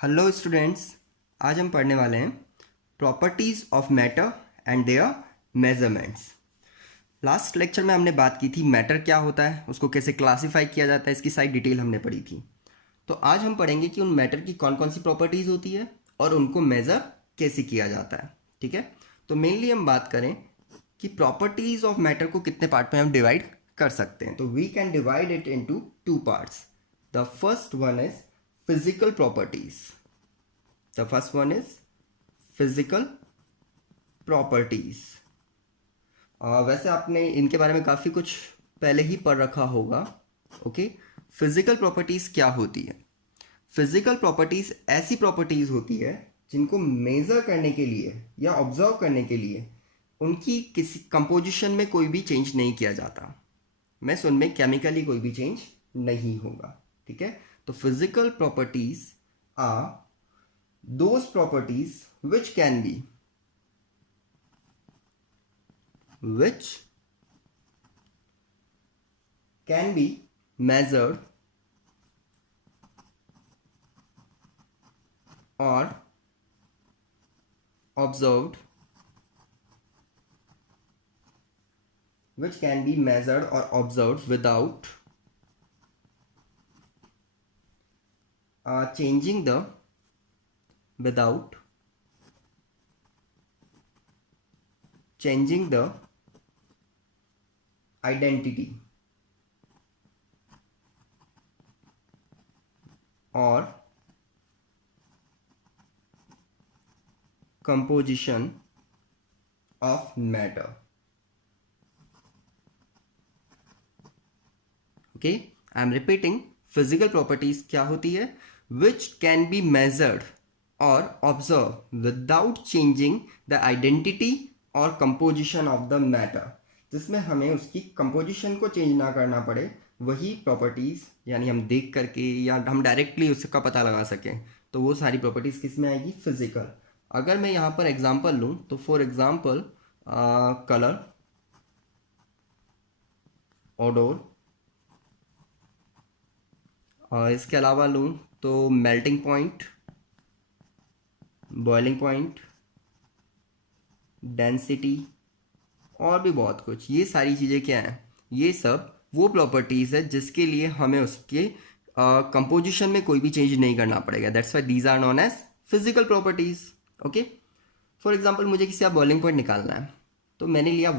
Hello students, आज हम पढ़ने वाले हैं properties of matter and their measurements. Last lecture में हमने बात की थी मैटर क्या होता है, उसको कैसे क्लासिफाई किया जाता है, इसकी सारी डिटेल हमने पढ़ी थी। तो आज हम पढ़ेंगे कि उन मैटर की कौन कौन सी प्रॉपर्टीज़ होती है और उनको मेज़र कैसे किया जाता है। ठीक है, तो मेनली हम बात करें कि प्रॉपर्टीज़ ऑफ मैटर को कितने पार्ट में हम डिवाइड कर सकते हैं। तो we can divide it into two parts. The first one is physical properties. The first one is physical properties. वैसे आपने इनके बारे में काफ़ी कुछ पहले ही पढ़ रखा होगा। ओके, फिजिकल प्रॉपर्टीज़ क्या होती है? फिजिकल प्रॉपर्टीज़ ऐसी प्रॉपर्टीज़ होती है जिनको मेज़र करने के लिए या ऑब्जर्व करने के लिए उनकी किसी कंपोजिशन में कोई भी चेंज नहीं किया जाता। मैं उनमें केमिकली कोई भी चेंज नहीं होगा। ठीक है, तो physical properties are those properties which can be measured or observed, which can be measured or observed without changing the identity or composition of matter. Okay, I am repeating, physical properties क्या होती है? Which can be measured or observed without changing the identity or composition of the matter. जिसमें हमें उसकी composition को change ना करना पड़े, वही प्रॉपर्टीज़ यानी हम देख करके या हम डायरेक्टली उसका पता लगा सकें, तो वो सारी प्रॉपर्टीज़ किस में आएगी? फिजिकल। अगर मैं यहाँ पर एग्जांपल लूँ तो फॉर एग्जांपल कलर, ओडोर, और इसके अलावा लूँ तो melting point, boiling point, density और भी बहुत कुछ। ये सारी चीज़ें क्या हैं? ये सब वो प्रॉपर्टीज़ है जिसके लिए हमें उसके कंपोजिशन में कोई भी चेंज नहीं करना पड़ेगा। That's why these are known as physical properties. Okay, for example मुझे किसी का बॉइलिंग पॉइंट निकालना है, तो मैंने लिया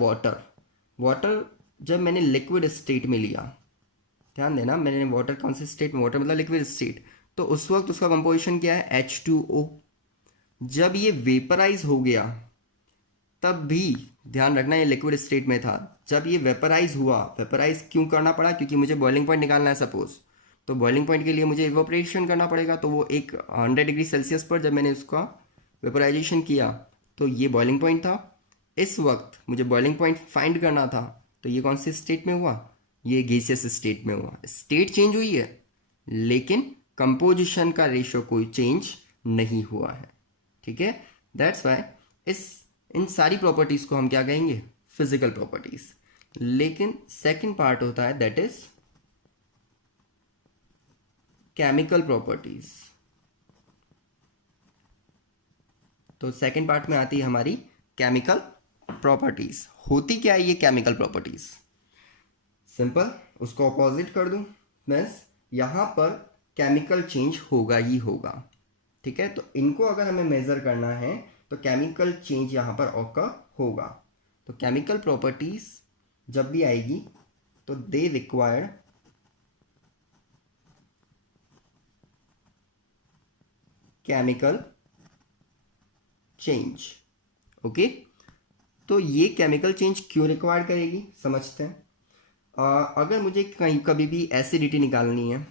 वाटर जब मैंने लिक्विड स्टेट में लिया, ध्यान देना, मैंने वाटर कौन से स्टेट में? वाटर मतलब लिक्विड स्टेट। तो उस वक्त उसका कंपोजिशन क्या है? H2O। जब ये वेपराइज हो गया तब भी ध्यान रखना ये लिक्विड स्टेट में था। जब ये वेपराइज हुआ, वेपराइज क्यों करना पड़ा? क्योंकि मुझे बॉइलिंग पॉइंट निकालना है सपोज, तो बॉइलिंग पॉइंट के लिए मुझे इवेपोरेशन करना पड़ेगा। तो वो एक 100 डिग्री सेल्सियस पर जब मैंने उसका वेपराइजेशन किया तो ये बॉइलिंग पॉइंट था। इस वक्त मुझे बॉइलिंग पॉइंट फाइंड करना था, तो ये कौन से स्टेट में हुआ? ये गैसियस स्टेट में हुआ। स्टेट चेंज हुई है लेकिन कंपोजिशन का रेशियो कोई चेंज नहीं हुआ है। ठीक है, दैट्स वाई इन सारी प्रॉपर्टीज़ को हम क्या कहेंगे? Physical properties. लेकिन सेकंड पार्ट होता है दैट इज केमिकल प्रॉपर्टीज़। तो सेकंड पार्ट में आती है हमारी केमिकल प्रॉपर्टीज़। होती क्या है ये केमिकल प्रॉपर्टीज़? सिंपल, उसको अपोजिट कर दूं, मीन्स यहाँ पर केमिकल चेंज होगा ही होगा। ठीक है, तो इनको अगर हमें मेज़र करना है तो केमिकल चेंज यहाँ पर ऑकर होगा। तो केमिकल प्रॉपर्टीज जब भी आएगी तो they require chemical change. Okay, तो ये केमिकल चेंज क्यों रिक्वायर करेगी समझते हैं। अगर मुझे कहीं कभी भी एसिडिटी निकालनी है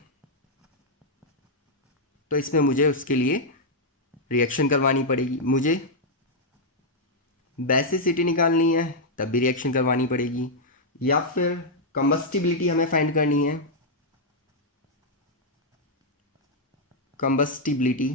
तो इसमें मुझे उसके लिए रिएक्शन करवानी पड़ेगी। मुझे बेसिसिटी निकालनी है तब भी रिएक्शन करवानी पड़ेगी, या फिर कंबस्टिबिलिटी हमें फाइंड करनी है, कंबस्टिबिलिटी,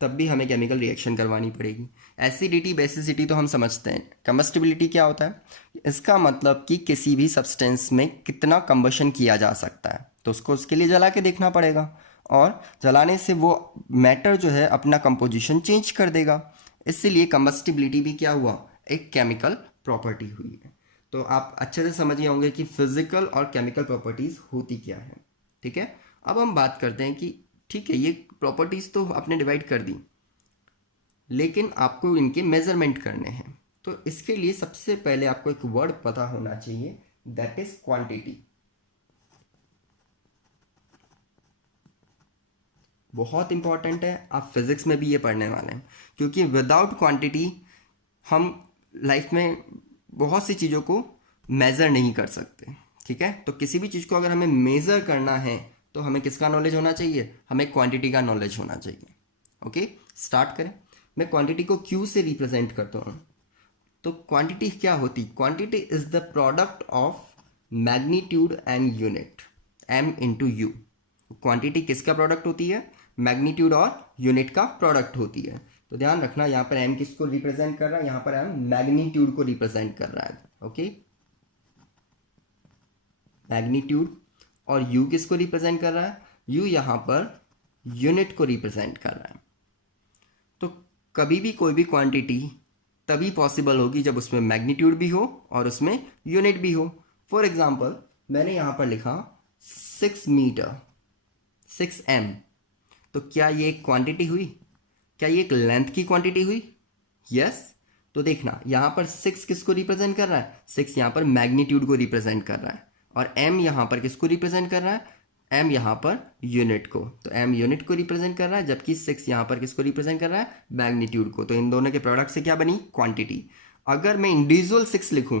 तब भी हमें केमिकल रिएक्शन करवानी पड़ेगी। एसिडिटी बेसिसिटी तो हम समझते हैं। कंबस्टिबिलिटी क्या होता है? इसका मतलब कि किसी भी सब्सटेंस में कितना कंबशन किया जा सकता है, तो उसको उसके लिए जला के देखना पड़ेगा। और जलाने से वो मैटर जो है अपना कंपोजिशन चेंज कर देगा। इसीलिए कंबस्टिबिलिटी भी क्या हुआ, एक केमिकल प्रॉपर्टी हुई है। तो आप अच्छे से समझ गए होंगे कि फिजिकल और केमिकल प्रॉपर्टीज होती क्या है। ठीक है, अब हम बात करते हैं कि ठीक है, ये प्रॉपर्टीज तो आपने डिवाइड कर दी, लेकिन आपको इनके मेजरमेंट करने हैं। तो इसके लिए सबसे पहले आपको एक वर्ड पता होना चाहिए, दैट इज क्वांटिटी। बहुत इंपॉर्टेंट है, आप फिजिक्स में भी ये पढ़ने वाले हैं, क्योंकि विदाउट क्वांटिटी हम लाइफ में बहुत सी चीज़ों को मेज़र नहीं कर सकते। ठीक है, तो किसी भी चीज़ को अगर हमें मेज़र करना है तो हमें किसका नॉलेज होना चाहिए, हमें क्वांटिटी का नॉलेज होना चाहिए। ओके, स्टार्ट करें। मैं क्वांटिटी को क्यू से रिप्रेजेंट करता हूँ। तो क्वांटिटी क्या होती, quantity is the product of magnitude and unit, M into U. Quantity किसका प्रोडक्ट होती है, मैग्नीट्यूड और यूनिट का प्रोडक्ट होती है। तो ध्यान रखना, यहाँ पर एम किसको रिप्रेजेंट कर रहा है, यहाँ पर एम मैग्नीट्यूड को रिप्रेजेंट कर रहा है। Okay, magnitude. और यू किसको रिप्रेजेंट कर रहा है, यू यहाँ पर यूनिट को रिप्रेजेंट कर रहा है। तो कभी भी कोई भी क्वांटिटी तभी पॉसिबल होगी जब उसमें मैग्नीट्यूड भी हो और उसमें यूनिट भी हो। फॉर एग्जाम्पल, मैंने यहाँ पर लिखा 6 मीटर, 6m। तो क्या ये एक क्वांटिटी हुई, क्या ये एक लेंथ की क्वांटिटी हुई, यस। तो देखना यहाँ पर 6 किसको रिप्रेजेंट कर रहा है, 6 यहाँ पर मैग्नीट्यूड को रिप्रेजेंट कर रहा है, और m यहाँ पर किसको रिप्रेजेंट कर रहा है, m यहाँ पर यूनिट को। तो m यूनिट को रिप्रेजेंट कर रहा है, जबकि 6 यहाँ पर किसको रिप्रेजेंट कर रहा है, मैग्नीट्यूड को। तो इन दोनों के प्रोडक्ट से क्या बनी, क्वांटिटी। अगर मैं इंडिविजुअल 6 लिखूं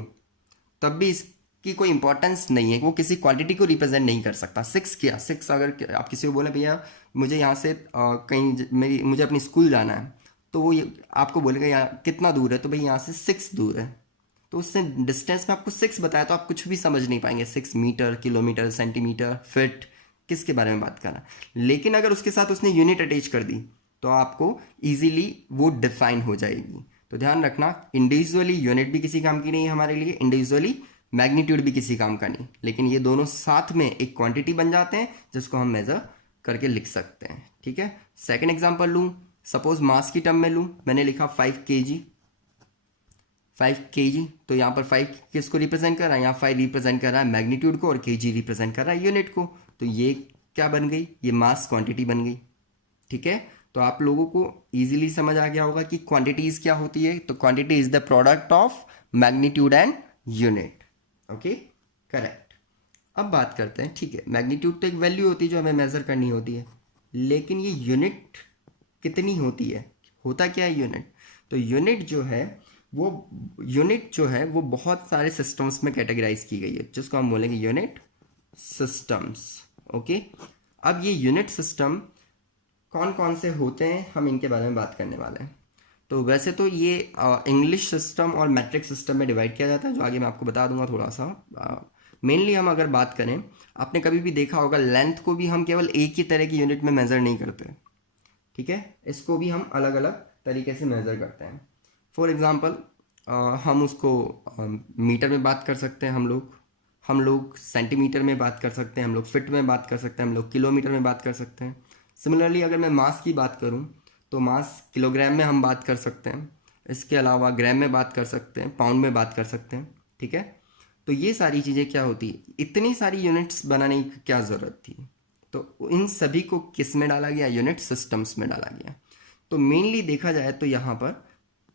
तब भी इसकी कोई इंपॉर्टेंस नहीं है, वो किसी क्वांटिटी को रिप्रेजेंट नहीं कर सकता। 6 क्या, 6 अगर आप किसी को बोले भैया मुझे यहाँ से कहीं मुझे अपनी स्कूल जाना है, तो वो आपको बोलेगा यहाँ कितना दूर है, तो भाई यहाँ से 6 दूर है। तो उससे डिस्टेंस में आपको 6 बताया तो आप कुछ भी समझ नहीं पाएंगे, 6 मीटर, किलोमीटर, सेंटीमीटर, फीट, किसके बारे में बात कर रहा है। लेकिन अगर उसके साथ उसने यूनिट अटैच कर दी तो आपको इजीली वो डिफाइन हो जाएगी। तो ध्यान रखना, इंडिविजुअली यूनिट भी किसी काम की नहीं है हमारे लिए, इंडिविजुअली मैग्नीट्यूड भी किसी काम का नहीं, लेकिन ये दोनों साथ में एक क्वांटिटी बन जाते हैं जिसको हम मेजर करके लिख सकते हैं। ठीक है, सेकेंड एग्जाम्पल लूँ, सपोज मास की टर्म में लूँ, मैंने लिखा 5 kg, 5 kg। तो यहाँ पर 5 किसको रिप्रेजेंट कर रहा है, यहाँ 5 रिप्रेजेंट कर रहा है मैग्नीट्यूड को, और kg रिप्रेजेंट कर रहा है यूनिट को। तो ये क्या बन गई, ये मास क्वांटिटी बन गई। ठीक है, तो आप लोगों को इजीली समझ आ गया होगा कि क्वांटिटीज क्या होती है। तो quantity is the product of magnitude and unit. Okay, correct. अब बात करते हैं, ठीक है, मैग्नीट्यूड तो एक वैल्यू होती है जो हमें मेजर करनी होती है, लेकिन ये यूनिट कितनी होती है, होता क्या है यूनिट। तो यूनिट जो है वो बहुत सारे सिस्टम्स में कैटेगराइज की गई है, जिसको हम बोलेंगे यूनिट सिस्टम्स। ओके, अब ये यूनिट सिस्टम कौन कौन से होते हैं, हम इनके बारे में बात करने वाले हैं। तो वैसे तो ये इंग्लिश सिस्टम और मैट्रिक सिस्टम में डिवाइड किया जाता है, जो आगे मैं आपको बता दूंगा थोड़ा सा। मेनली हम अगर बात करें, आपने कभी भी देखा होगा लेंथ को भी हम केवल एक ही तरह की यूनिट में मेज़र नहीं करते। ठीक है, इसको भी हम अलग अलग तरीके से मेज़र करते हैं। फॉर एग्ज़ाम्पल, हम उसको मीटर में बात कर सकते हैं, हम लोग सेंटीमीटर में बात कर सकते हैं, हम लोग फिट में बात कर सकते हैं, हम लोग किलोमीटर में बात कर सकते हैं। सिमिलरली अगर मैं मास की बात करूं तो मास किलोग्राम में हम बात कर सकते हैं, इसके अलावा ग्राम में बात कर सकते हैं, पाउंड में बात कर सकते हैं। ठीक है, तो ये सारी चीज़ें क्या होती है, इतनी सारी यूनिट्स बनाने की क्या ज़रूरत थी। तो इन सभी को किस में डाला गया, यूनिट सिस्टम्स में डाला गया। तो मेनली देखा जाए तो यहाँ पर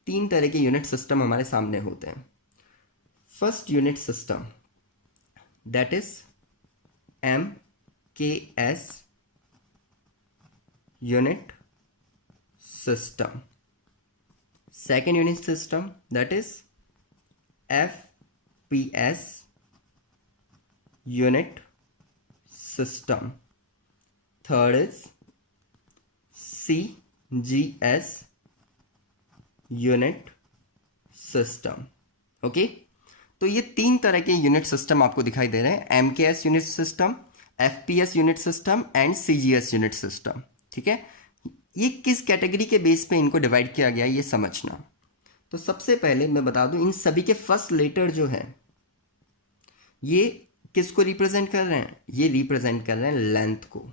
3 तरह के यूनिट सिस्टम हमारे सामने होते हैं। First unit system that is MKS unit system. Second unit system that is FPS unit system. Third is CGS unit system. Okay, तो ये 3 तरह के यूनिट सिस्टम आपको दिखाई दे रहे हैं, MKS unit system, FPS unit system and CGS unit system. ठीक है, ये किस कैटेगरी के बेस पे इनको डिवाइड किया गया ये समझना। तो सबसे पहले मैं बता दूं, इन सभी के फर्स्ट लेटर जो है ये किसको रिप्रेजेंट कर रहे हैं, ये रिप्रेजेंट कर रहे हैं लेंथ को।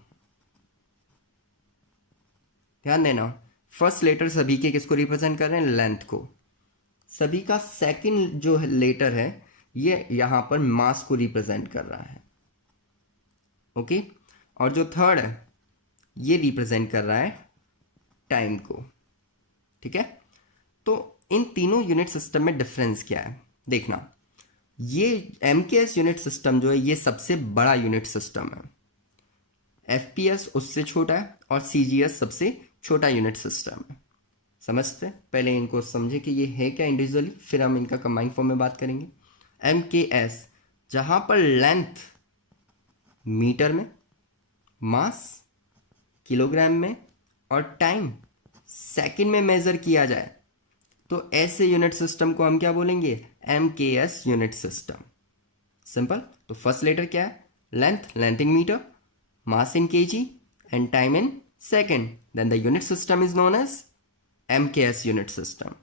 ध्यान देना, फर्स्ट लेटर सभी के किसको रिप्रेजेंट कर रहे हैं, लेंथ को। सभी का सेकंड जो लेटर है ये यहाँ पर मास को रिप्रेजेंट कर रहा है, ओके। और जो थर्ड है ये रिप्रेजेंट कर रहा है टाइम को, ठीक है। तो इन तीनों यूनिट सिस्टम में डिफरेंस क्या है देखना। ये एमकेएस यूनिट सिस्टम जो है ये सबसे बड़ा यूनिट सिस्टम है, एफपीएस उससे छोटा है और सीजीएस सबसे छोटा यूनिट सिस्टम है। समझते हैं, पहले इनको समझे कि ये है क्या इंडिविजुअली, फिर हम इनका कंबाइंड फॉर्म में बात करेंगे। एमकेएस जहां पर लेंथ मीटर में, मास किलोग्राम में और टाइम सेकंड में मेजर किया जाए, तो ऐसे यूनिट सिस्टम को हम क्या बोलेंगे, एमकेएस यूनिट सिस्टम। सिंपल। तो फर्स्ट लेटर क्या है, length in metre, mass in KG and time in second, then the unit system is known as MKS unit system.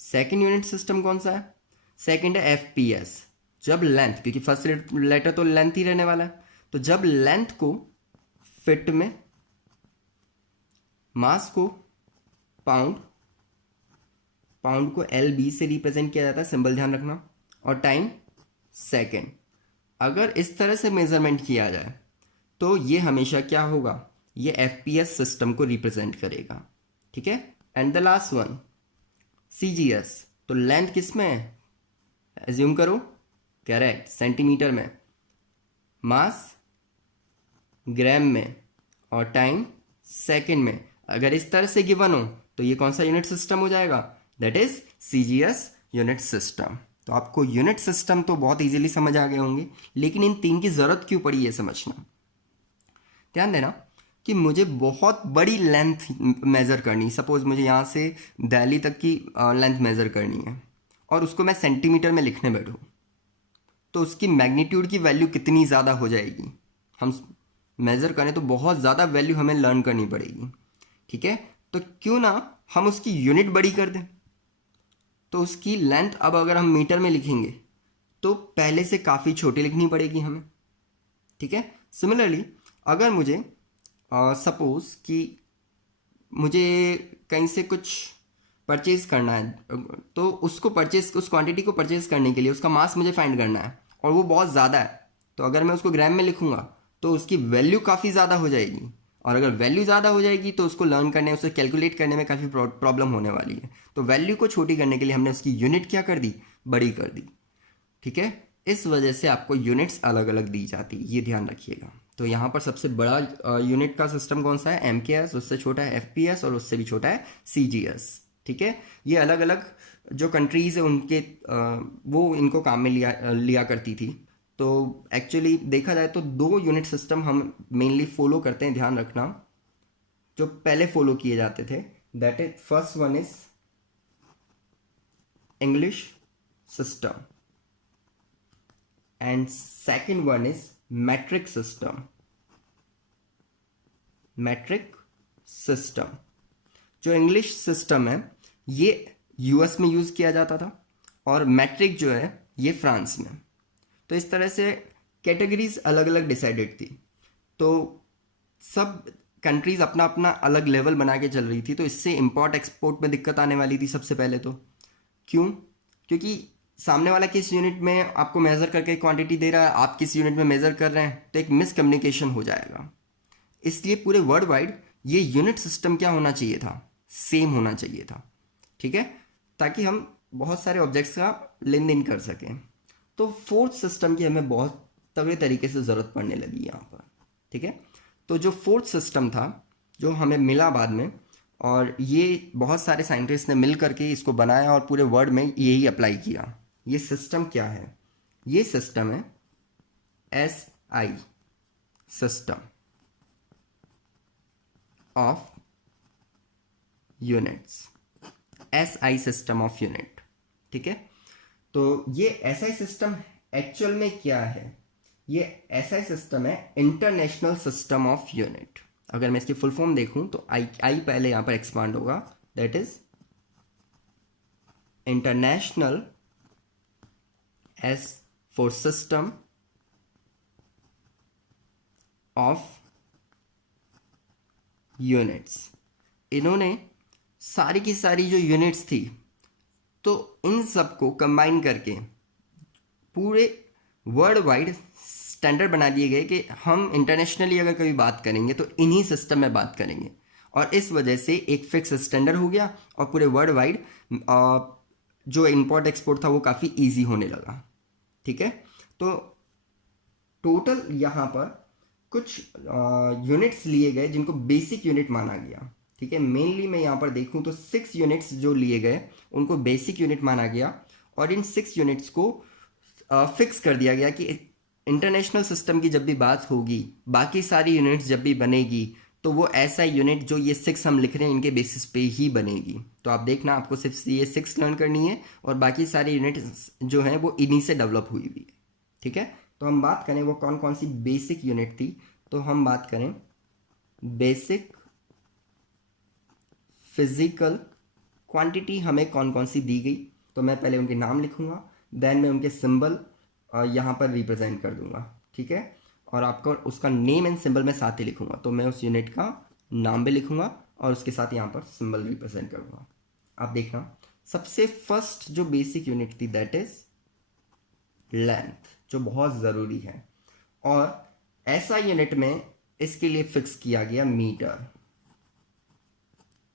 Second unit system कौन सा है, सेकंड है एफपीएस। जब length, क्योंकि first letter तो लेंथ ही रहने वाला है, तो जब लेंथ को फिट में, मास को पाउंड, पाउंड को एलबी से रिप्रेजेंट किया जाता है, सिंबल ध्यान रखना, और टाइम सेकंड, अगर इस तरह से मेजरमेंट किया जाए तो ये हमेशा क्या होगा, ये एफपीएस सिस्टम को रिप्रेजेंट करेगा, ठीक है। And the last one CGS, तो लेंथ किस में है, एज्यूम करो, करेक्ट, सेंटीमीटर में, मास ग्राम में और टाइम सेकंड में। अगर इस तरह से गिवन हो तो ये कौन सा यूनिट सिस्टम हो जाएगा, that is CGS unit system. तो आपको यूनिट सिस्टम तो बहुत इजीली समझ आ गए होंगे, लेकिन इन तीन की जरूरत क्यों पड़ी ये समझना। ध्यान देना कि मुझे बहुत बड़ी लेंथ मेज़र करनी, सपोज मुझे यहाँ से दिल्ली तक की लेंथ मेज़र करनी है और उसको मैं सेंटीमीटर में लिखने बैठूँ, तो उसकी मैग्नीट्यूड की वैल्यू कितनी ज़्यादा हो जाएगी, हम मेज़र करें तो बहुत ज़्यादा वैल्यू हमें लर्न करनी पड़ेगी, ठीक है। तो क्यों ना हम उसकी यूनिट बड़ी कर दें, तो उसकी लेंथ अब अगर हम मीटर में लिखेंगे तो पहले से काफ़ी छोटी लिखनी पड़ेगी हमें, ठीक है। सिमिलरली अगर मुझे सपोज कि मुझे कहीं से कुछ परचेज़ करना है, तो उसको परचेज, उस क्वांटिटी को परचेज़ करने के लिए उसका मास मुझे फाइंड करना है और वो बहुत ज़्यादा है, तो अगर मैं उसको ग्राम में लिखूँगा तो उसकी वैल्यू काफ़ी ज़्यादा हो जाएगी, और अगर वैल्यू ज़्यादा हो जाएगी तो उसको लर्न करने, उसे कैलकुलेट करने में काफ़ी प्रॉब्लम होने वाली है। तो वैल्यू को छोटी करने के लिए हमने उसकी यूनिट क्या कर दी, बड़ी कर दी, ठीक है। इस वजह से आपको यूनिट्स अलग अलग दी जाती, ये ध्यान रखिएगा। तो यहाँ पर सबसे बड़ा यूनिट का सिस्टम कौन सा है, एमकेएस, उससे छोटा है एफपीएस और उससे भी छोटा है सीजीएस, ठीक है। ये अलग अलग जो कंट्रीज़ है उनके वो इनको काम में लिया करती थी। तो एक्चुअली देखा जाए तो दो यूनिट सिस्टम हम मेनली फॉलो करते हैं, ध्यान रखना, जो पहले फॉलो किए जाते थे, that is first one is English system and second one is metric system. metric system जो इंग्लिश सिस्टम है ये यूएस में यूज़ किया जाता था, और मैट्रिक जो है ये फ्रांस में। तो इस तरह से कैटेगरीज अलग अलग डिसाइडेड थी, तो सब कंट्रीज़ अपना अपना अलग लेवल बना के चल रही थी, तो इससे इंपोर्ट एक्सपोर्ट में दिक्कत आने वाली थी सबसे पहले तो। क्यों, क्योंकि सामने वाला किस यूनिट में आपको मेज़र करके क्वांटिटी दे रहा है, आप किस यूनिट में मेज़र कर रहे हैं, तो एक मिसकम्युनिकेशन हो जाएगा। इसलिए पूरे वर्ल्ड वाइड ये यूनिट सिस्टम क्या होना चाहिए था, सेम होना चाहिए था, ठीक है, ताकि हम बहुत सारे ऑब्जेक्ट्स का लेन देन कर सकें। तो फोर्थ सिस्टम की हमें बहुत तगड़े तरीके से ज़रूरत पड़ने लगी यहाँ पर, ठीक है। तो जो फोर्थ सिस्टम था जो हमें मिला बाद में, और ये बहुत सारे साइंटिस्ट ने मिल करके इसको बनाया और पूरे वर्ल्ड में यही अप्लाई किया। ये सिस्टम क्या है, ये सिस्टम है SI system of units, SI system of unit, ठीक है। तो ये एसआई सिस्टम एक्चुअल में क्या है, ये एसआई सिस्टम है इंटरनेशनल सिस्टम ऑफ यूनिट। अगर मैं इसकी फुल फॉर्म देखूं तो आई पहले यहां पर एक्सपांड होगा, that is international S for system of units. इन्होंने सारी की सारी जो यूनिट्स थी, तो इन सबको कंबाइन करके पूरे वर्ल्ड वाइड स्टैंडर्ड बना दिए गए कि हम इंटरनेशनली अगर कभी बात करेंगे तो इन्हीं सिस्टम में बात करेंगे, और इस वजह से एक फिक्स स्टैंडर्ड हो गया और पूरे वर्ल्ड वाइड जो इंपोर्ट एक्सपोर्ट था वो काफ़ी इजी होने लगा। ठीक है, तो टोटल यहाँ पर कुछ यूनिट्स लिए गए जिनको बेसिक यूनिट माना गया। ठीक है, मेनली मैं यहाँ पर देखूँ तो 6 यूनिट्स जो लिए गए उनको बेसिक यूनिट माना गया, और इन 6 यूनिट्स को फिक्स कर दिया गया कि इंटरनेशनल सिस्टम की जब भी बात होगी, बाकी सारी यूनिट्स जब भी बनेगी तो वो ऐसा यूनिट जो ये 6 हम लिख रहे हैं इनके बेसिस पे ही बनेगी। तो आप देखना, आपको सिर्फ ये 6 लर्न करनी है और बाकी सारी यूनिट्स जो हैं वो इन्हीं से डेवलप हुई हुई है। ठीक है, तो हम बात करें वो कौन कौन सी बेसिक यूनिट थी, तो हम बात करें बेसिक फिजिकल क्वांटिटी हमें कौन कौन सी दी गई। तो मैं पहले उनके नाम लिखूंगा, देन मैं उनके सिंबल यहाँ पर रिप्रेजेंट कर दूंगा। ठीक है, और आपको उसका नेम एंड सिंबल मैं साथ ही लिखूंगा। तो मैं उस यूनिट का नाम भी लिखूंगा और उसके साथ यहाँ पर सिंबल रिप्रेजेंट करूंगा। आप देखना, सबसे फर्स्ट जो बेसिक यूनिट थी दैट इज लेंथ, जो बहुत ज़रूरी है, और ऐसा यूनिट में इसके लिए फिक्स किया गया मीटर,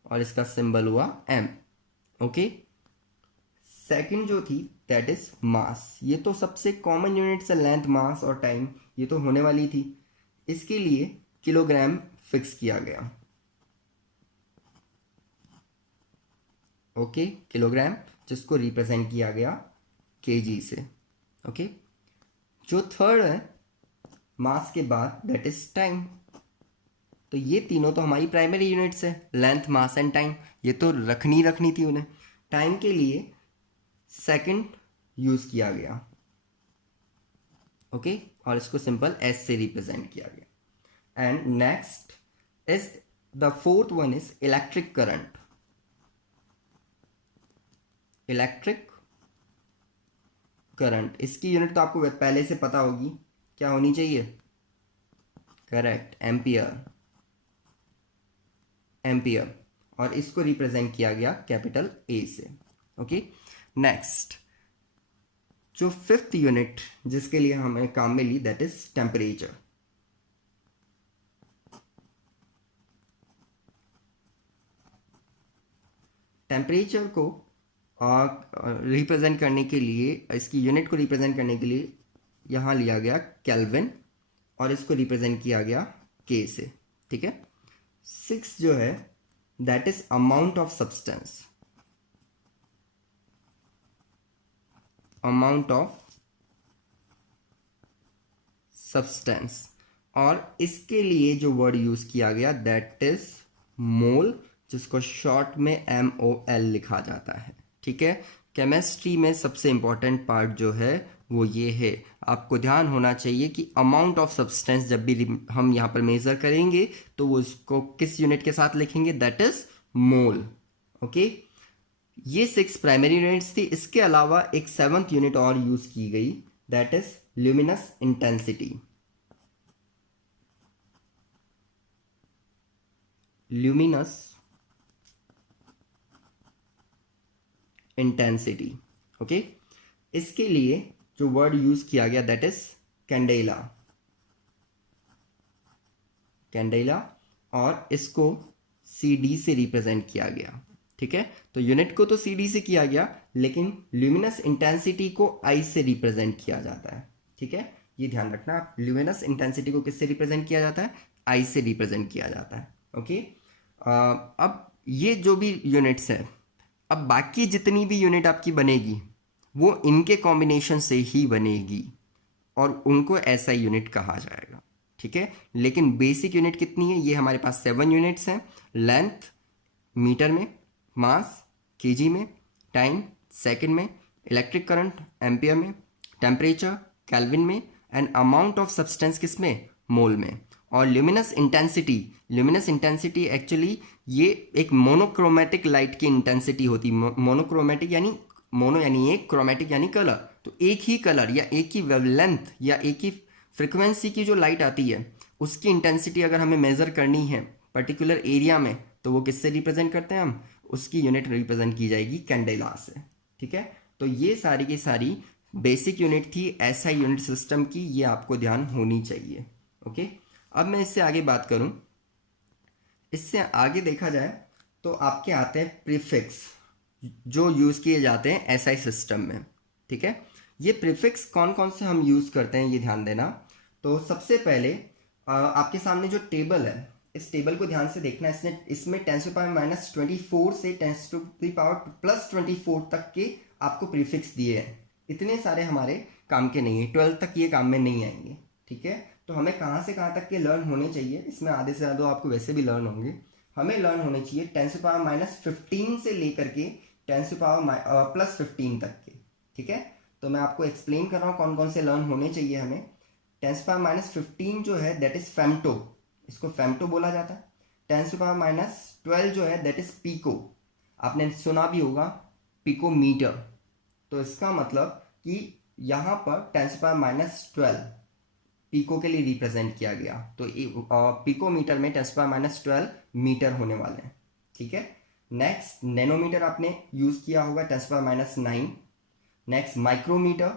और इसका सिंबल हुआ m। ओके, सेकंड जो थी दैट इज मास। ये तो सबसे कॉमन यूनिट्स है, लेंथ, मास और टाइम, ये तो होने वाली थी। इसके लिए किलोग्राम फिक्स किया गया। ओके, किलोग्राम, जिसको रिप्रेजेंट किया गया केजी से। ओके, जो थर्ड है मास के बाद दैट इज टाइम। तो ये तीनों तो हमारी प्राइमरी यूनिट्स है, लेंथ, मास एंड टाइम, ये तो रखनी थी उन्हें। टाइम के लिए सेकंड यूज किया गया। ओके, और इसको सिंपल एस से रिप्रेजेंट किया गया। And next is the fourth one is electric current. Electric current, इसकी यूनिट तो आपको पहले से पता होगी, क्या होनी चाहिए? Correct, ampere. एम्पियर, और इसको रिप्रेजेंट किया गया कैपिटल ए से। ओके, नेक्स्ट जो फिफ्थ यूनिट जिसके लिए हमें काम में ली दैट इज टेम्परेचर। टेम्परेचर को रिप्रेजेंट करने के लिए, इसकी यूनिट को रिप्रेजेंट करने के लिए यहाँ लिया गया केल्विन, और इसको रिप्रेजेंट किया गया के से। ठीक है, 6 जो है that is amount of substance. Amount of substance, और इसके लिए जो वर्ड यूज किया गया दैट इज मोल, जिसको शॉर्ट में MOL लिखा जाता है। ठीक है, केमिस्ट्री में सबसे इंपॉर्टेंट पार्ट जो है वो ये है, आपको ध्यान होना चाहिए कि अमाउंट ऑफ सब्सटेंस जब भी हम यहाँ पर मेजर करेंगे तो वो उसको किस यूनिट के साथ लिखेंगे, दैट इज मोल। ओके, ये 6 प्राइमरी यूनिट्स थी। इसके अलावा एक 7th यूनिट और यूज की गई that is luminous intensity. Luminous intensity. Okay, इसके लिए जो वर्ड यूज किया गया दैट इज कैंडेला। कैंडेला, और इसको CD से रिप्रेजेंट किया गया। ठीक है, तो यूनिट को तो CD से किया गया, लेकिन ल्यूमिनस इंटेंसिटी को I से रिप्रेजेंट किया जाता है। ठीक है, ये ध्यान रखना, ल्यूमिनस इंटेंसिटी को किससे रिप्रेजेंट किया जाता है? I से रिप्रेजेंट किया जाता है। ओके, अब ये जो भी यूनिट्स है, अब बाकी जितनी भी यूनिट आपकी बनेगी वो इनके कॉम्बिनेशन से ही बनेगी और उनको ऐसा यूनिट कहा जाएगा। ठीक है, लेकिन बेसिक यूनिट कितनी है? ये हमारे पास 7 यूनिट्स हैं। लेंथ मीटर में, मास केजी में, टाइम सेकंड में, इलेक्ट्रिक करंट एम्पियर में, टेम्परेचर केल्विन में, एंड अमाउंट ऑफ सब्सटेंस किस में? मोल में। और ल्यूमिनस इंटेंसिटी एक्चुअली ये एक मोनोक्रोमेटिक लाइट की इंटेंसिटी होती है। मोनोक्रोमेटिक यानी मोनो यानी एक, क्रोमेटिक यानी कलर, तो एक ही कलर या एक ही वेवलेंथ या एक ही फ्रिक्वेंसी की जो लाइट आती है उसकी इंटेंसिटी अगर हमें मेज़र करनी है पर्टिकुलर एरिया में, तो वो किससे रिप्रेजेंट करते हैं हम, उसकी यूनिट रिप्रेजेंट की जाएगी कैंडेला से। ठीक है, तो ये सारी की सारी बेसिक यूनिट थी एसआई यूनिट सिस्टम की, ये आपको ध्यान होनी चाहिए। ओके, अब मैं इससे आगे बात करूं, इससे आगे देखा जाए तो आपके आते हैं प्रीफिक्स जो यूज़ किए जाते हैं एसआई सिस्टम में। ठीक है, ये प्रीफिक्स कौन कौन से हम यूज़ करते हैं ये ध्यान देना। तो सबसे पहले आपके सामने जो टेबल है, इस टेबल को ध्यान से देखना। इसमें 10⁻⁻24 से 10⁻+24 तक के आपको प्रीफिक्स दिए हैं। इतने सारे हमारे काम के नहीं है, 12 तक ये काम में नहीं आएंगे। ठीक है, तो हमें कहाँ से कहाँ तक के लर्न होने चाहिए, इसमें आधे से ज़्यादा आपको वैसे भी लर्न होंगे। हमें लर्न होने चाहिए 10⁻⁻15 से लेकर के 10⁻+15 तक के। ठीक है, तो मैं आपको एक्सप्लेन कर रहा हूँ कौन कौन से लर्न होने चाहिए हमें। 10⁻⁻15 जो है दैट इज फेम्टो, इसको फेम्टो बोला जाता है। 10⁻12 जो है दैट इज पीको, आपने सुना भी होगा पिकोमीटर। तो इसका मतलब कि यहाँ पर 10⁻12 पीको के लिए रिप्रेजेंट किया गया, तो पिकोमीटर में 10⁻12 मीटर होने वाले हैं। ठीक है, नेक्स्ट नैनोमीटर आपने यूज किया होगा 10⁻9। Next micrometre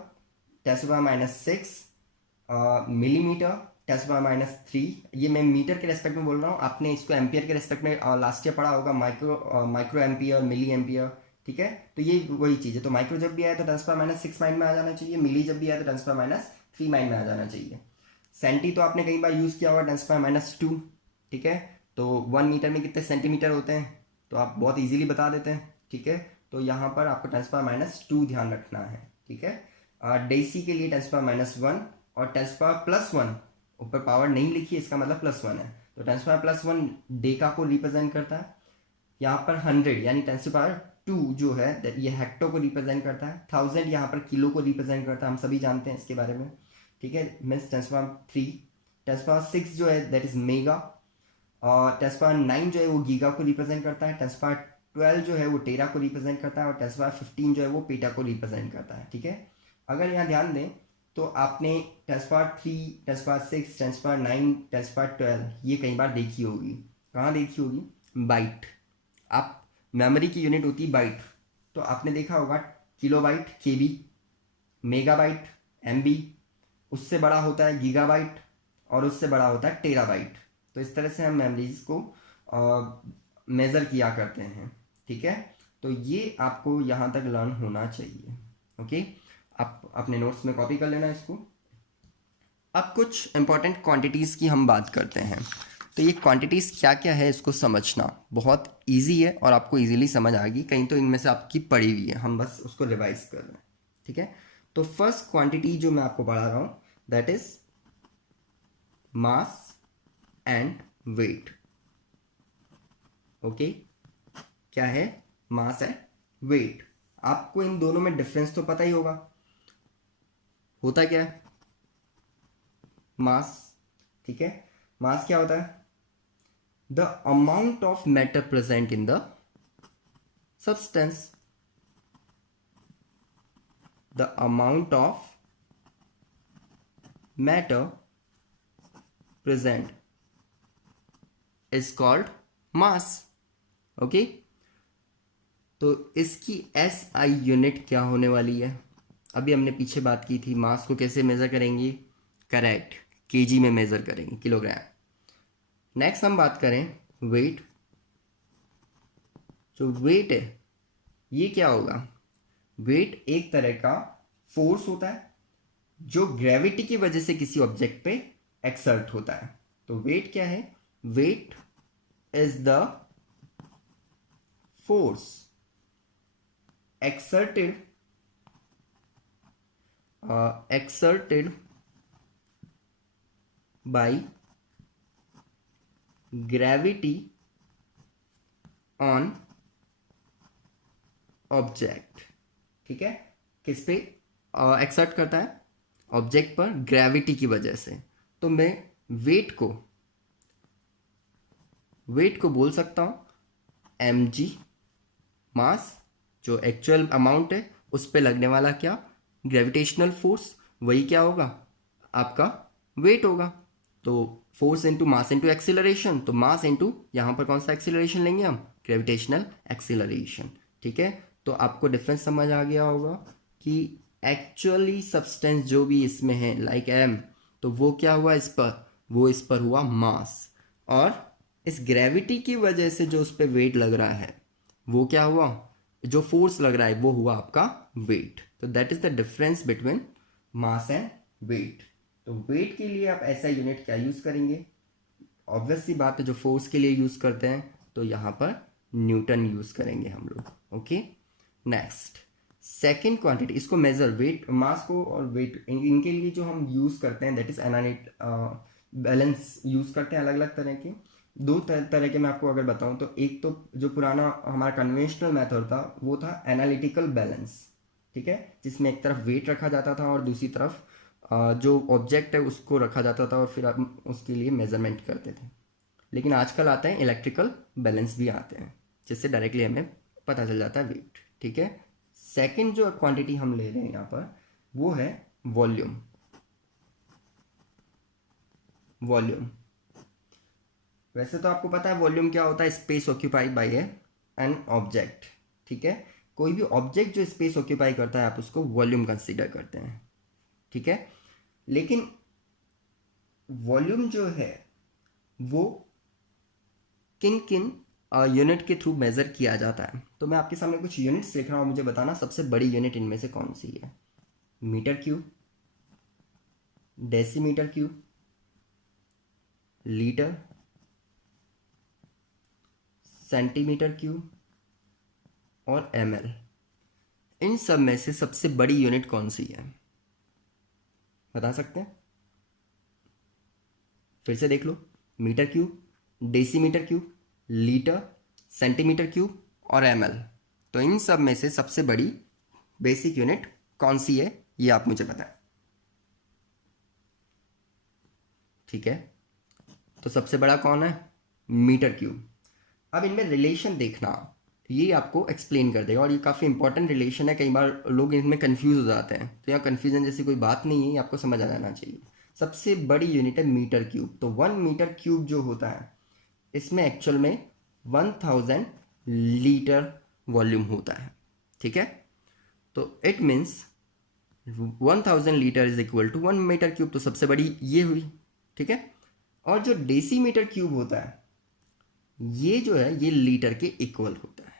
10⁻6, millimetre 10⁻3। ये मैं मीटर के रेस्पेक्ट में बोल रहा हूँ, आपने इसको एम्पियर के रेस्पेक्ट में लास्ट ईयर पढ़ा होगा, माइक्रो एम्पियर, मिली एम्पियर। ठीक है, तो ये वही चीज़ है। तो माइक्रो जब भी आए तो 10⁻6 माइंड में आ जाना चाहिए, मिली जब भी आए तो 10⁻3 माइंड में आ जाना चाहिए। सेंटी तो आपने कई बार यूज़ किया होगा 10⁻2। ठीक है, तो 1 मीटर में कितने सेंटीमीटर होते हैं तो आप बहुत इजीली बता देते हैं। ठीक है, तो यहाँ पर आपको 10⁻2 ध्यान रखना है। ठीक है, डेसी के लिए 10⁻1 और 10⁻+1 ऊपर पावर नहीं लिखी, इसका मतलब +1 है, तो 10⁻+1 डेका को रिप्रेजेंट करता है। यहाँ पर 100 यानी 10⁻2 जो है ये हेक्टो को रिप्रेजेंट करता है। 1000 यहाँ पर किलो को रिप्रेजेंट करता है, हम सभी जानते हैं इसके बारे में। ठीक है, मीन्स 10⁻3। 10⁻6 जो है दैट इज मेगा, और 10⁻9 जो है वो गीगा को रिप्रेजेंट करता है। 10⁻12 जो है वो टेरा को रिप्रेजेंट करता है, और 10⁻15 जो है वो पेटा को रिप्रेजेंट करता है। ठीक है, अगर यहाँ ध्यान दें तो आपने 10⁻3, 10⁻6, 10⁻9, 10⁻12 ये कई बार देखी होगी। कहाँ देखी होगी, बाइट। आप मेमोरी की यूनिट होती है बाइट, तो आपने देखा होगा किलोबाइट केबी, मेगाबाइट एमबी, उससे बड़ा होता है गीगाबाइट, और उससे बड़ा होता है टेराबाइट। तो इस तरह से हम मेमोरीज को मेज़र किया करते हैं। ठीक है, तो ये आपको यहाँ तक लर्न होना चाहिए। ओके, आप अपने नोट्स में कॉपी कर लेना इसको। अब कुछ इंपॉर्टेंट क्वांटिटीज़ की हम बात करते हैं। तो ये क्वांटिटीज़ क्या क्या है इसको समझना बहुत इजी है और आपको इजीली समझ आएगी। कहीं तो इनमें से आपकी पड़ी हुई है, हम बस उसको रिवाइज कर रहे हैं। ठीक है, तो फर्स्ट क्वांटिटी जो मैं आपको पढ़ा रहा हूँ that is mass and weight. Okay, क्या है, मास एंड वेट। आपको इन दोनों में डिफरेंस तो पता ही होगा, होता क्या है, मास। ठीक है, मास क्या होता है, the amount of matter present in the substance, the amount of matter present is called mass. Okay, तो इसकी SI यूनिट क्या होने वाली है, अभी हमने पीछे बात की थी मास को कैसे मेज़र करेंगे, करेक्ट, केजी में मेज़र करेंगे, किलोग्राम। नेक्स्ट हम बात करें वेट। जो वेट है ये क्या होगा, वेट एक तरह का फोर्स होता है जो ग्रेविटी की वजह से किसी ऑब्जेक्ट पे एक्सर्ट होता है। तो वेट क्या है, weight is the force exerted by gravity on object. ठीक है, किस पे एक्सर्ट करता है, ऑब्जेक्ट पर ग्रेविटी की वजह से। तो मैं वेट को बोल सकता हूं mg, मास जो एक्चुअल अमाउंट है उस पे लगने वाला क्या, ग्रेविटेशनल फोर्स, वही क्या होगा, आपका वेट होगा। तो force into mass into acceleration, तो मास इंटू यहाँ पर कौन सा एक्सीलरेशन लेंगे हम, ग्रेविटेशनल एक्सीलरेशन। ठीक है, तो आपको डिफरेंस समझ आ गया होगा कि एक्चुअली सब्सटेंस जो भी इसमें है लाइक एम, तो वो क्या हुआ इस पर, वो इस पर हुआ मास, और इस ग्रेविटी की वजह से जो उस पर वेट लग रहा है वो क्या हुआ, जो फोर्स लग रहा है वो हुआ आपका वेट। तो that is the difference between mass and weight. तो वेट के लिए आप ऐसा यूनिट क्या यूज करेंगे, ऑब्वियस सी बात है जो फोर्स के लिए यूज करते हैं तो यहाँ पर न्यूटन यूज करेंगे हम लोग। ओके, नेक्स्ट सेकेंड क्वांटिटी, इसको मेजर वेट, मास को और वेट इनके लिए जो हम यूज करते हैं that is analyte balance use करते हैं, अलग अलग तरह के। दो तरह के मैं आपको अगर बताऊं तो एक तो जो पुराना हमारा कन्वेंशनल मेथड था वो था एनालिटिकल बैलेंस, ठीक है, जिसमें एक तरफ वेट रखा जाता था और दूसरी तरफ जो ऑब्जेक्ट है उसको रखा जाता था और फिर आप उसके लिए मेजरमेंट करते थे। लेकिन आजकल आते हैं इलेक्ट्रिकल बैलेंस भी आते हैं जिससे डायरेक्टली हमें पता चल जाता है वेट। ठीक है, सेकंड जो क्वांटिटी हम ले रहे हैं यहाँ पर वो है वॉल्यूम। वॉल्यूम, वैसे तो आपको पता है वॉल्यूम क्या होता है, space occupied by an object. ठीक है, कोई भी ऑब्जेक्ट जो स्पेस ऑक्यूपाई करता है आप उसको वॉल्यूम कंसीडर करते हैं। ठीक है, लेकिन वॉल्यूम जो है वो किन किन यूनिट के थ्रू मेजर किया जाता है, तो मैं आपके सामने कुछ यूनिट्स देख रहा हूँ, मुझे बताना सबसे बड़ी यूनिट इनमें से कौन सी है। Metre cube, decimetre cube, litre, centimetre cube और ml। इन सब में से सबसे बड़ी यूनिट कौन सी है, बता सकते हैं? फिर से देख लो, metre cube, decimetre cube, litre, centimetre cube और ml। तो इन सब में से सबसे बड़ी बेसिक यूनिट कौन सी है ये आप मुझे बताएं। ठीक है, तो सबसे बड़ा कौन है, मीटर क्यूब। अब इनमें रिलेशन देखना, ये आपको एक्सप्लेन कर देगा और ये काफ़ी इंपॉर्टेंट रिलेशन है, कई बार लोग इनमें कंफ्यूज हो जाते हैं, तो यहाँ कन्फ्यूजन जैसी कोई बात नहीं है, ये आपको समझ आ जाना चाहिए। सबसे बड़ी यूनिट है मीटर क्यूब। तो 1 मीटर क्यूब जो होता है इसमें एक्चुअल में 1000 लीटर वॉल्यूम होता है। ठीक है, तो it means 1000 litre is equal to 1 metre cube, तो सबसे बड़ी ये हुई। ठीक है, और जो डेसीमीटर क्यूब होता है ये जो है ये लीटर के इक्वल होता है।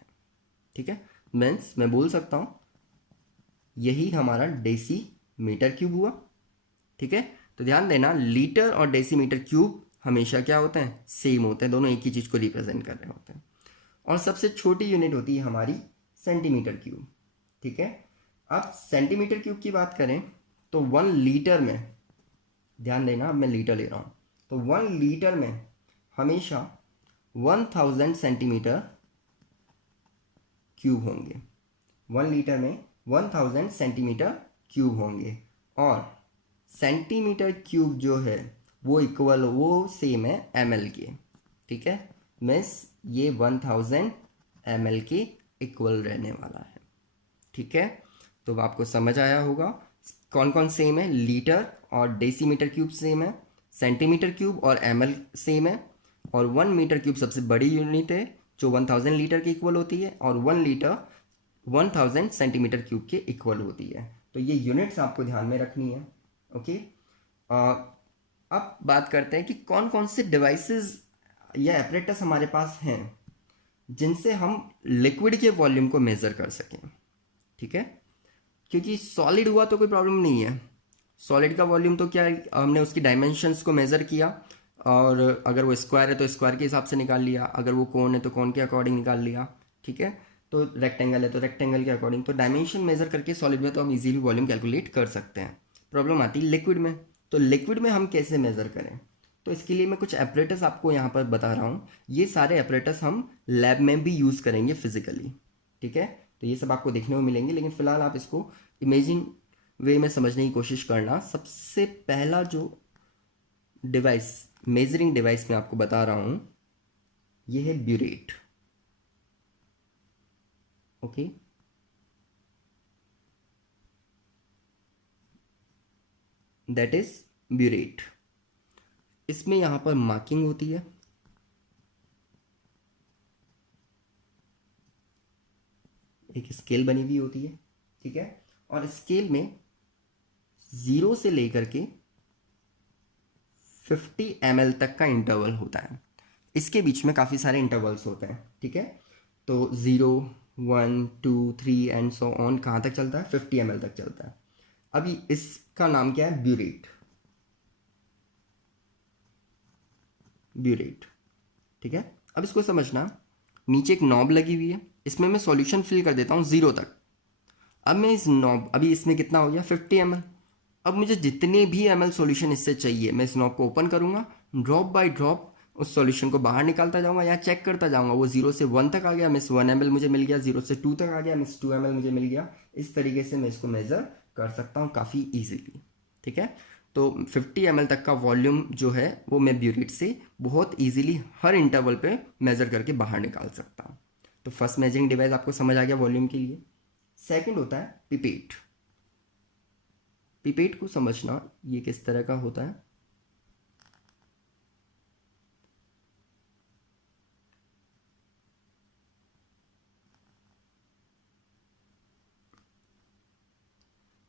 ठीक है, मीन्स मैं बोल सकता हूं यही हमारा डेसी मीटर क्यूब हुआ। ठीक है, तो ध्यान देना लीटर और डेसीमीटर क्यूब हमेशा क्या होते हैं, सेम होते हैं, दोनों एक ही चीज को रिप्रेजेंट कर रहे होते हैं। और सबसे छोटी यूनिट होती है हमारी सेंटीमीटर क्यूब। ठीक है, अब सेंटीमीटर क्यूब की बात करें तो 1 लीटर में, ध्यान देना अब मैं लीटर ले रहा हूं, तो 1 लीटर में हमेशा 1000 सेंटीमीटर क्यूब होंगे। 1 लीटर में 1000 सेंटीमीटर क्यूब होंगे, और सेंटीमीटर क्यूब जो है वो इक्वल, वो सेम है ml के। ठीक है, मीन्स ये 1000 ml के इक्वल रहने वाला है। ठीक है, तो आपको समझ आया होगा कौन कौन सेम है, लीटर और डेसीमीटर क्यूब सेम है, सेंटीमीटर क्यूब और ml सेम है, और 1 मीटर क्यूब सबसे बड़ी यूनिट है जो 1000 लीटर के इक्वल होती है, और 1 लीटर 1000 सेंटीमीटर क्यूब के इक्वल होती है। तो ये यूनिट्स आपको ध्यान में रखनी है। ओके, अब बात करते हैं कि कौन कौन से डिवाइसेस या एपरेटस हमारे पास हैं जिनसे हम लिक्विड के वॉल्यूम को मेजर कर सकें। ठीक है, क्योंकि सॉलिड हुआ तो कोई प्रॉब्लम नहीं है, सॉलिड का वॉल्यूम तो क्या है, हमने उसकी डायमेंशंस को मेज़र किया, और अगर वो स्क्वायर है तो स्क्वायर के हिसाब से निकाल लिया, अगर वो कोन है तो कोन के अकॉर्डिंग निकाल लिया। ठीक है, तो रेक्टेंगल है तो रेक्टेंगल के अकॉर्डिंग, तो डायमेंशन मेज़र करके सॉलिड में तो हम इजीली वॉल्यूम कैलकुलेट कर सकते हैं। प्रॉब्लम आती है लिक्विड में, तो लिक्विड में हम कैसे मेज़र करें, तो इसके लिए मैं कुछ एपरेटस आपको यहाँ पर बता रहा हूँ। ये सारे एपरेटस हम लैब में भी यूज़ करेंगे फिजिकली। ठीक है, तो ये सब आपको देखने को मिलेंगे, लेकिन फिलहाल आप इसको इमेजिन वे में समझने की कोशिश करना। सबसे पहला जो डिवाइस, मेजरिंग डिवाइस मैं आपको बता रहा हूं ये है burette. Okay, that is burette. इसमें यहाँ पर मार्किंग होती है, एक स्केल बनी हुई होती है, ठीक है। और स्केल में 0 से लेकर के 50 ml तक का इंटरवल होता है। इसके बीच में काफ़ी सारे इंटरवल्स होते हैं, ठीक है। तो 0, 1, 2, 3 एंड सो ऑन कहाँ तक चलता है, 50 ml तक चलता है। अभी इसका नाम क्या है, ब्यूरेट, ब्यूरेट, ठीक है। अब इसको समझना, नीचे एक नॉब लगी हुई है, इसमें मैं सॉल्यूशन फिल कर देता हूँ 0 तक। अब मैं इस नॉब, अभी इसमें कितना हो गया 50 ml। अब मुझे जितने भी ml सॉल्यूशन इससे चाहिए, मैं इस नॉब को ओपन करूँगा, ड्रॉप बाय ड्रॉप उस सॉल्यूशन को बाहर निकालता जाऊँगा या चेक करता जाऊँगा। वो 0 से 1 तक आ गया, मिस 1 ml मुझे मिल गया, 0 से 2 तक आ गया, मिस 2 ml मुझे मिल गया। इस तरीके से मैं इसको मेज़र कर सकता हूँ काफ़ी ईजीली, ठीक है। तो 50 ml तक का वॉल्यूम जो है वो मैं ब्यूरेट से बहुत ईजिली हर इंटरवल पे मेज़र करके बाहर निकाल सकता हूँ। तो फर्स्ट मेजरिंग डिवाइस आपको समझ आ गया वॉल्यूम के लिए। सेकंड होता है पिपेट। पिपेट को समझना, ये किस तरह का होता है।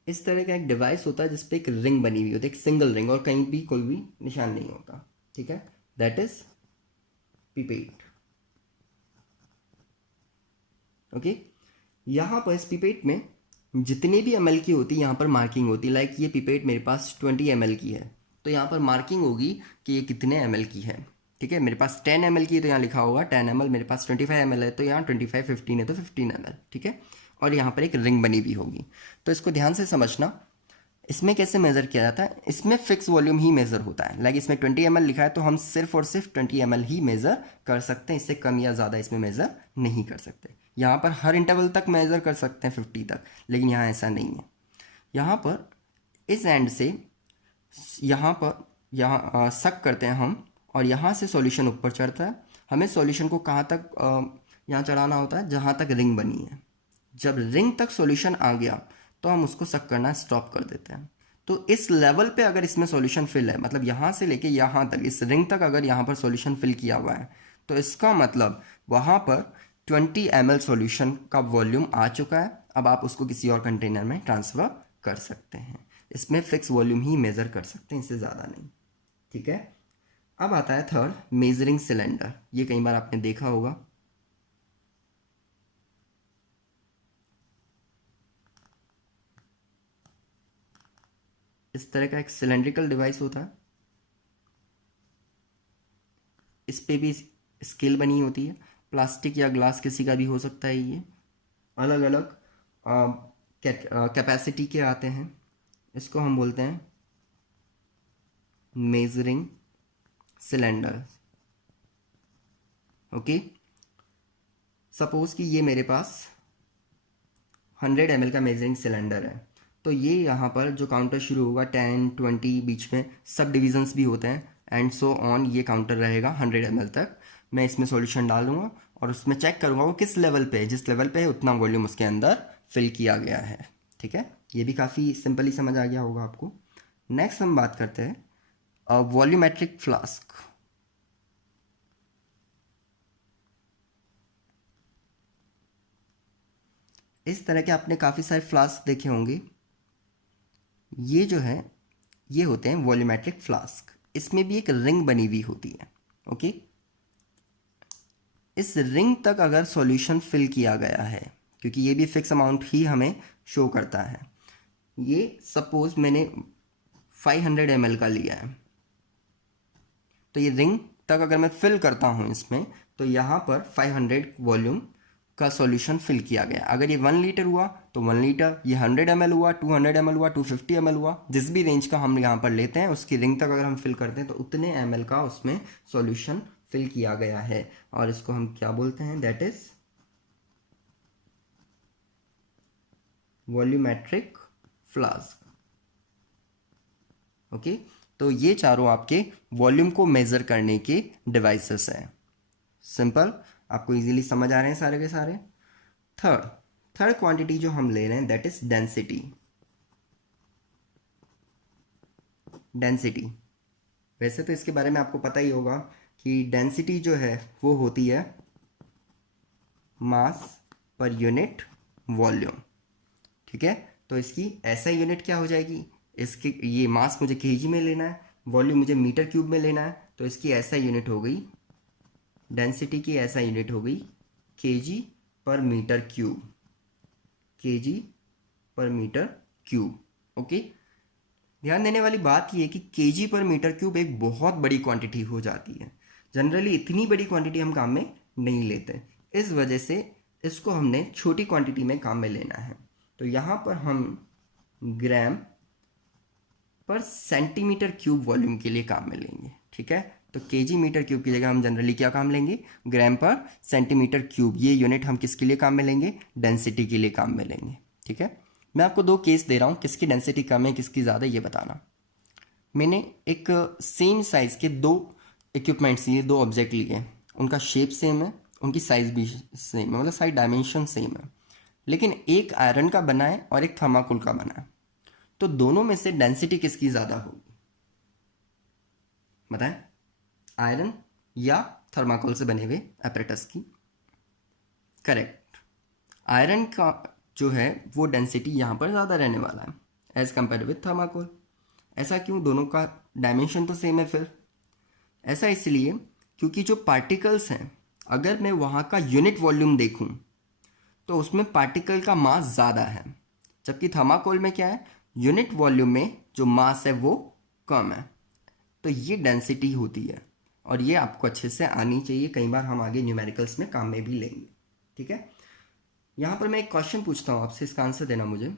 इस तरह का एक डिवाइस होता है जिसपे एक रिंग बनी हुई होती है, एक सिंगल रिंग, और कहीं भी कोई भी निशान नहीं होता, ठीक है। That is pipette, okay. यहाँ पर इस पिपेट में जितने भी ml की होती है यहाँ पर मार्किंग होती है। लाइक ये पिपेट मेरे पास 20 ml की है, तो यहाँ पर मार्किंग होगी कि ये कितने ml की है, ठीक है। मेरे पास 10 ml की है तो यहाँ लिखा होगा 10 ml, मेरे पास 25 ml है तो यहाँ 25, 15 है तो 15 ml, ठीक है। और यहाँ पर एक रिंग बनी हुई होगी। तो इसको ध्यान से समझना, इसमें कैसे मेज़र किया जाता है, इसमें फिक्स वॉल्यूम ही मेज़र होता है। लाइक इसमें 20 ml लिखा है तो हम सिर्फ और सिर्फ 20 ml ही मेज़र कर सकते हैं, इससे कम या ज़्यादा इसमें मेज़र नहीं कर सकते। यहाँ पर हर इंटरवल तक मेज़र कर सकते हैं 50 तक, लेकिन यहाँ ऐसा नहीं है। यहाँ पर इस एंड से यहाँ सक करते हैं हम, और यहाँ से सॉल्यूशन ऊपर चढ़ता है। हमें सॉल्यूशन को कहाँ तक यहाँ चढ़ाना होता है, जहाँ तक रिंग बनी है। जब रिंग तक सॉल्यूशन आ गया तो हम उसको सक करना स्टॉप कर देते हैं। तो इस लेवल पे अगर इसमें सॉल्यूशन फिल है, मतलब यहाँ से लेके यहाँ तक, इस रिंग तक अगर यहाँ पर सॉल्यूशन फिल किया हुआ है, तो इसका मतलब वहाँ पर 20 ml सॉल्यूशन का वॉल्यूम आ चुका है। अब आप उसको किसी और कंटेनर में ट्रांसफ़र कर सकते हैं। इसमें फिक्स वॉल्यूम ही मेज़र कर सकते हैं, इससे ज़्यादा नहीं, ठीक है। अब आता है थर्ड, मेजरिंग सिलेंडर। ये कई बार आपने देखा होगा। इस तरह का एक सिलेंड्रिकल डिवाइस होता है, इस पे भी स्केल बनी होती है, प्लास्टिक या ग्लास किसी का भी हो सकता है। ये अलग अलग कैपेसिटी के आते हैं। इसको हम बोलते हैं मेजरिंग सिलेंडर, ओके। सपोज कि ये मेरे पास 100 ml का मेजरिंग सिलेंडर है, तो ये यहाँ पर जो काउंटर शुरू होगा 10, 20, बीच में सब डिविजन्स भी होते हैं एंड सो ऑन, ये काउंटर रहेगा 100 ml तक। मैं इसमें सॉल्यूशन डाल दूँगा और उसमें चेक करूँगा वो किस लेवल पे है, जिस लेवल पे है उतना वॉल्यूम उसके अंदर फिल किया गया है, ठीक है। ये भी काफ़ी सिंपली समझ आ गया होगा आपको। नेक्स्ट हम बात करते हैं वॉल्यूमेट्रिक फ्लास्क। इस तरह के आपने काफ़ी सारे फ्लास्क देखे होंगे। ये जो है ये होते हैं वॉल्यूमेट्रिक फ्लास्क। इसमें भी एक रिंग बनी हुई होती है, ओके। इस रिंग तक अगर सॉल्यूशन फिल किया गया है, क्योंकि ये भी फिक्स अमाउंट ही हमें शो करता है। ये सपोज मैंने 500 ml का लिया है, तो ये रिंग तक अगर मैं फिल करता हूँ इसमें, तो यहाँ पर 500 वॉल्यूम का सॉल्यूशन फिल किया गया। अगर ये 1 लीटर हुआ तो 1 लीटर, ये 100 ml हुआ, 200 ml हुआ, 250 ml हुआ, जिस भी रेंज का हम यहाँ पर लेते हैं उसकी रिंग तक अगर हम फिल करते हैं तो उतने ml का उसमें सॉल्यूशन फिल किया गया है। और इसको हम क्या बोलते हैं, that is volumetric flask, okay. तो ये चारों आपके वॉल्यूम को मेज़र करने के डिवाइसेस हैं। सिंपल, आपको इजीली समझ आ रहे हैं सारे के सारे। थर्ड थर्ड क्वांटिटी जो हम ले रहे हैं दैट इज डेंसिटी। डेंसिटी वैसे तो इसके बारे में आपको पता ही होगा कि डेंसिटी जो है वो होती है मास पर यूनिट वॉल्यूम, ठीक है। तो इसकी ऐसा यूनिट क्या हो जाएगी, इसके ये मास मुझे केजी में लेना है, वॉल्यूम मुझे मीटर क्यूब में लेना है, तो इसकी ऐसा यूनिट हो गई, डेंसिटी की ऐसा यूनिट हो गई केजी पर मीटर क्यूब, केजी पर मीटर क्यूब। ओके, ध्यान देने वाली बात यह है कि केजी पर मीटर क्यूब एक बहुत बड़ी क्वांटिटी हो जाती है। जनरली इतनी बड़ी क्वांटिटी हम काम में नहीं लेते, इस वजह से इसको हमने छोटी क्वांटिटी में काम में लेना है। तो यहाँ पर हम ग्राम पर सेंटीमीटर क्यूब वॉल्यूम के लिए काम में लेंगे, ठीक है। तो केजी मीटर क्यूब की जगह हम जनरली क्या काम लेंगे, ग्राम पर सेंटीमीटर क्यूब। ये यूनिट हम किसके लिए काम में लेंगे, डेंसिटी के लिए काम में लेंगे, ठीक है। मैं आपको दो केस दे रहा हूँ, किसकी डेंसिटी कम है किसकी ज़्यादा ये बताना। मैंने एक सेम साइज़ के दो इक्विपमेंट्स लिए, दो ऑब्जेक्ट लिए, उनका शेप सेम है, उनकी साइज़ भी सेम है, मतलब साइज डायमेंशन सेम है, लेकिन एक आयरन का बना है और एक थर्माकोल का बना है। तो दोनों में से डेंसिटी किसकी ज़्यादा होगी बताएं, आयरन या थर्माकोल से बने हुए एपरेटस की। करेक्ट, आयरन का जो है वो डेंसिटी यहाँ पर ज़्यादा रहने वाला है एज़ कम्पेयर विथ थर्माकोल। ऐसा क्यों, दोनों का डायमेंशन तो सेम है। फिर ऐसा इसलिए क्योंकि जो पार्टिकल्स हैं, अगर मैं वहाँ का यूनिट वॉल्यूम देखूँ तो उसमें पार्टिकल का मास ज़्यादा है, जबकि थर्माकोल में क्या है, यूनिट वॉल्यूम में जो मास है वो कम है। तो ये डेंसिटी होती है और ये आपको अच्छे से आनी चाहिए, कई बार हम आगे न्यूमेरिकल्स में काम में भी लेंगे, ठीक है। यहाँ पर मैं एक क्वेश्चन पूछता हूँ आपसे, इसका आंसर देना मुझे,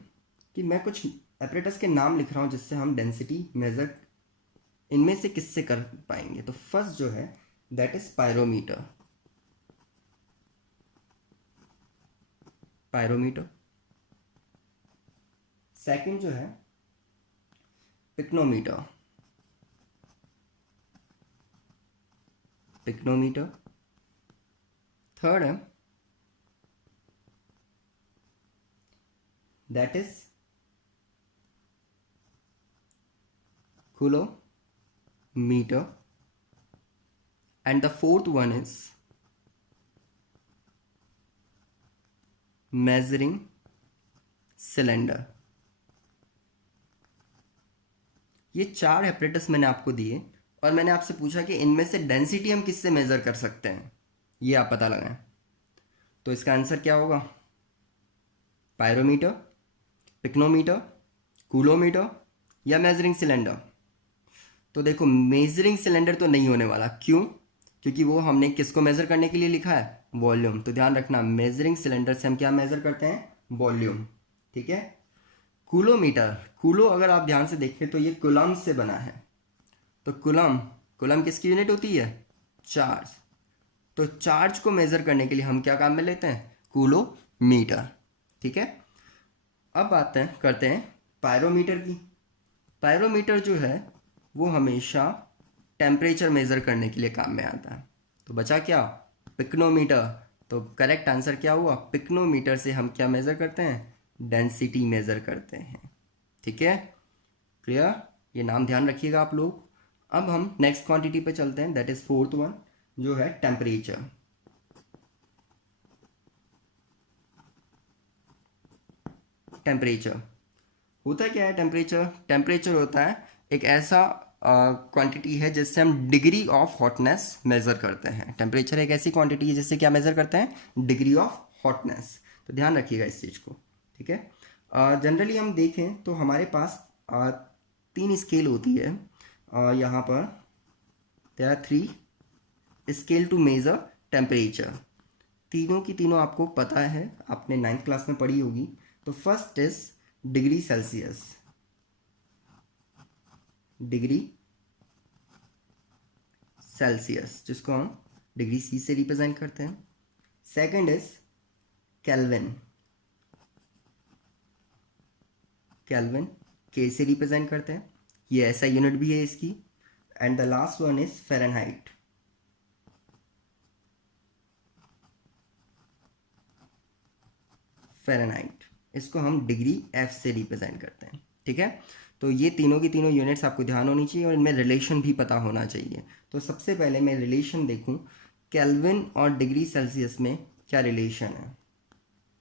कि मैं कुछ एपरेटस के नाम लिख रहा हूँ जिससे हम डेंसिटी मेजर इनमें से किससे कर पाएंगे। तो फर्स्ट जो है that is pyrometer, pyrometer. Second जो है पिक्नोमीटर, पिक्नोमीटर। थर्ड है that is coulometer, and the fourth one is measuring cylinder। ये चार एपरेटस मैंने आपको दिए और मैंने आपसे पूछा कि इनमें से डेंसिटी हम किससे मेजर कर सकते हैं, ये आप पता लगाएं। तो इसका आंसर क्या होगा, पायरोमीटर, पिक्नोमीटर, कूलोमीटर या मेजरिंग सिलेंडर। तो देखो मेजरिंग सिलेंडर तो नहीं होने वाला, क्यों, क्योंकि वो हमने किसको मेजर करने के लिए लिखा है, वॉल्यूम। तो ध्यान रखना मेजरिंग सिलेंडर से हम क्या मेजर करते हैं, वॉल्यूम, ठीक है। कूलोमीटर, कूलो अगर आप ध्यान से देखें तो ये कूलम से बना है। तो कूलम, कूलम किसकी यूनिट होती है, चार्ज। तो चार्ज को मेजर करने के लिए हम क्या काम में लेते हैं, कूलोमीटर, ठीक है। अब बात करते हैं पायरोमीटर की। पायरोमीटर जो है वो हमेशा टेम्परेचर मेज़र करने के लिए काम में आता है। तो बचा क्या, पिक्नोमीटर। तो करेक्ट आंसर क्या हुआ, पिक्नोमीटर से हम क्या मेज़र करते हैं, डेंसिटी मेज़र करते हैं, ठीक है। क्लियर, ये नाम ध्यान रखिएगा आप लोग। अब हम नेक्स्ट क्वांटिटी पे चलते हैं, दैट इज फोर्थ वन, जो है टेम्परेचर। टेम्परेचर होता क्या है, टेम्परेचर, टेम्परेचर होता है एक ऐसा क्वांटिटी है जिससे हम डिग्री ऑफ हॉटनेस मेज़र करते हैं। टेम्परेचर एक ऐसी क्वांटिटी है जिससे क्या मेज़र करते हैं, डिग्री ऑफ हॉटनेस। तो ध्यान रखिएगा इस चीज़ को, ठीक है। जनरली हम देखें तो हमारे पास तीन स्केल होती है, यहाँ पर there are three scale to measure temperature. तीनों की तीनों आपको पता है, आपने 9th क्लास में पढ़ी होगी। तो first is degree Celsius, degree Celsius जिसको हम डिग्री सी से रिप्रेजेंट करते हैं। सेकंड इज केल्विन, केल्विन के से रिप्रेजेंट करते हैं, ये ऐसा यूनिट भी है इसकी। And the last one is Fahrenheit, Fahrenheit, इसको हम डिग्री एफ से रिप्रेजेंट करते हैं, ठीक है। तो ये तीनों की तीनों यूनिट्स आपको ध्यान होनी चाहिए और इनमें रिलेशन भी पता होना चाहिए। तो सबसे पहले मैं रिलेशन देखूं, केल्विन और डिग्री सेल्सियस में क्या रिलेशन है।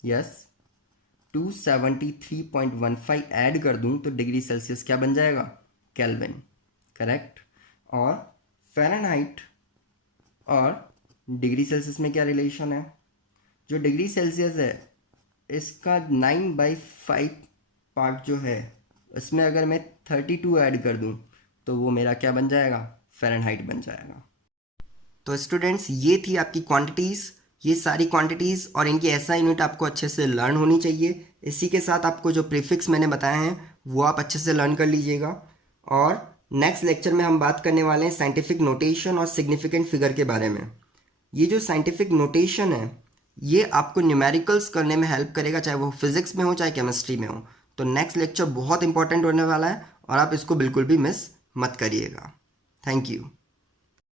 यस, 273.15 ऐड कर दूं तो डिग्री सेल्सियस क्या बन जाएगा, केल्विन, करेक्ट। और फ़ारेनहाइट और डिग्री सेल्सियस में क्या रिलेशन है, जो डिग्री सेल्सियस है इसका 9/5 पार्ट जो है इसमें अगर मैं 32 ऐड कर दूं तो वो मेरा क्या बन जाएगा, फ़ारेनहाइट बन जाएगा। तो स्टूडेंट्स ये थी आपकी क्वांटिटीज़, ये सारी क्वांटिटीज़ और इनकी ऐसा यूनिट आपको अच्छे से लर्न होनी चाहिए। इसी के साथ आपको जो प्रीफिक्स मैंने बताए हैं वो आप अच्छे से लर्न कर लीजिएगा। और नेक्स्ट लेक्चर में हम बात करने वाले हैं साइंटिफिक नोटेशन और सिग्निफिकेंट फिगर के बारे में। ये जो साइंटिफिक नोटेशन है ये आपको न्यूमेरिकल्स करने में हेल्प करेगा, चाहे वो फिजिक्स में हो चाहे केमिस्ट्री में हो। तो नेक्स्ट लेक्चर बहुत इंपॉर्टेंट होने वाला है और आप इसको बिल्कुल भी मिस मत करिएगा। Thank you.